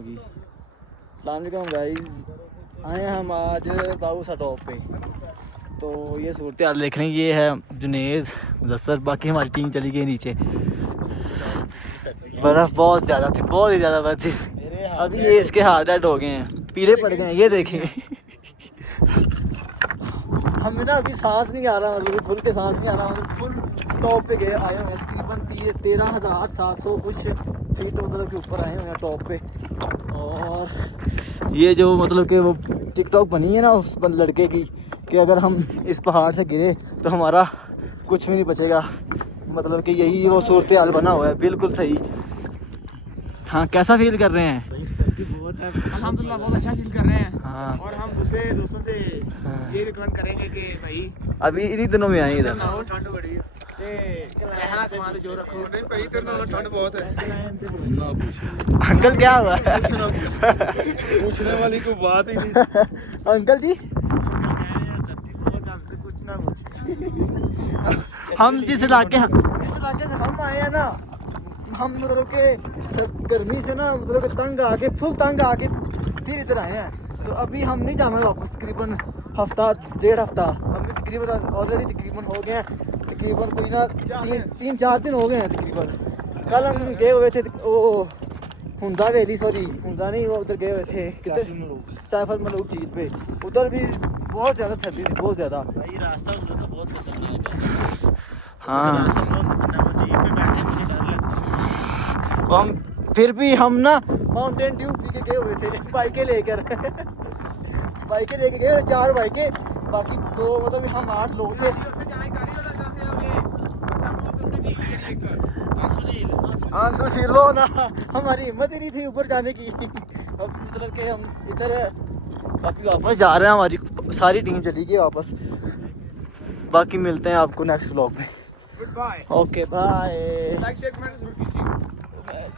होगी। अस्सलाम वालेकुम गाइस, आए हैं हम आज बाबूसा टॉप पे। तो ये सूरत हाल देख रहे हैं, ये है जुनेद, मुदस्सर, बाकी हमारी टीम चली गई नीचे। बर्फ़ बहुत ज़्यादा थी, बहुत ही ज़्यादा बर्फ़ थी। अभी ये इसके हाथ रेड हो गए हैं, पीले पड़ गए हैं, ये देखें। हमें ना अभी सांस नहीं आ रहा, मतलब खुल के सांस नहीं आ रहा। मतलब फुल टॉप पे गए आए हुए हैं, तकरीबन 13,700 कुछ फीट मतलब के ऊपर आए हुए हैं टॉप पे। और ये जो मतलब कि वो टिकटॉक बनी है ना उस लड़के की, कि अगर हम इस पहाड़ से गिरे तो हमारा कुछ भी नहीं बचेगा, मतलब कि यही वो सूरत हाल बना हुआ है, बिल्कुल सही। हाँ, कैसा फील कर रहे हैं? बहुत है, अल्हम्दुलिल्लाह बहुत अच्छा फील कर रहे हैं। हाँ। और हम दूसरे दोस्तों से ये रिकमेंड करेंगे कि भाई अभी इन्हीं दिनों में आए इधर। ठंड बड़ी है ते रहना सामान जो रखो। नहीं भाई इधर ना ठंड बहुत है। अंकल क्या हुआ? पूछने वाली कोई बात ही नहीं। अंकल जी, कुछ ना कुछ। हम जिस इलाके से हम आए हैं ना, हम मतलब के गर्मी से ना मतलब के तंग आके, फुल तंग आके फिर इधर आए हैं। तो अभी हम नहीं जाना वापस, तकरीबन हफ्ता 1.5 हफ्ता अभी तकरीबन ऑलरेडी तकरीबन हो गए हैं। तकरीबन कोई ना 3-4 दिन हो गए हैं तकरीबन। कल हम गए हुए थे वो हुंदा वैली, सॉरी हुंदा नहीं, वो उधर गए हुए थे किधर, सैफल मलूक झील पे। उधर भी बहुत ज़्यादा सर्दी थी, बहुत ज़्यादा। भाई रास्ता उधर का बहुत खतरनाक है। हाँ, रास्ता बहुत खतरनाक है, जीप पे बैठे मुझे डर लगता है। हम फिर भी हम ना माउंटेन ड्यू पी के गए हुए थे बाइकें लेकर। बाइकें लेके गए 4 बाइकें, बाकी 2 मतलब हम 8 लोग थे। आंसू झीलो ना, हमारी हिम्मत ही नहीं थी ऊपर जाने की। अब मतलब कि हम इधर बाकी वापस जा रहे हैं, हमारी सारी टीम चली गई वापस। बाकी मिलते हैं आपको नेक्स्ट व्लॉग में। Good bye. Okay bye. Like share comment जरूर कीजिए।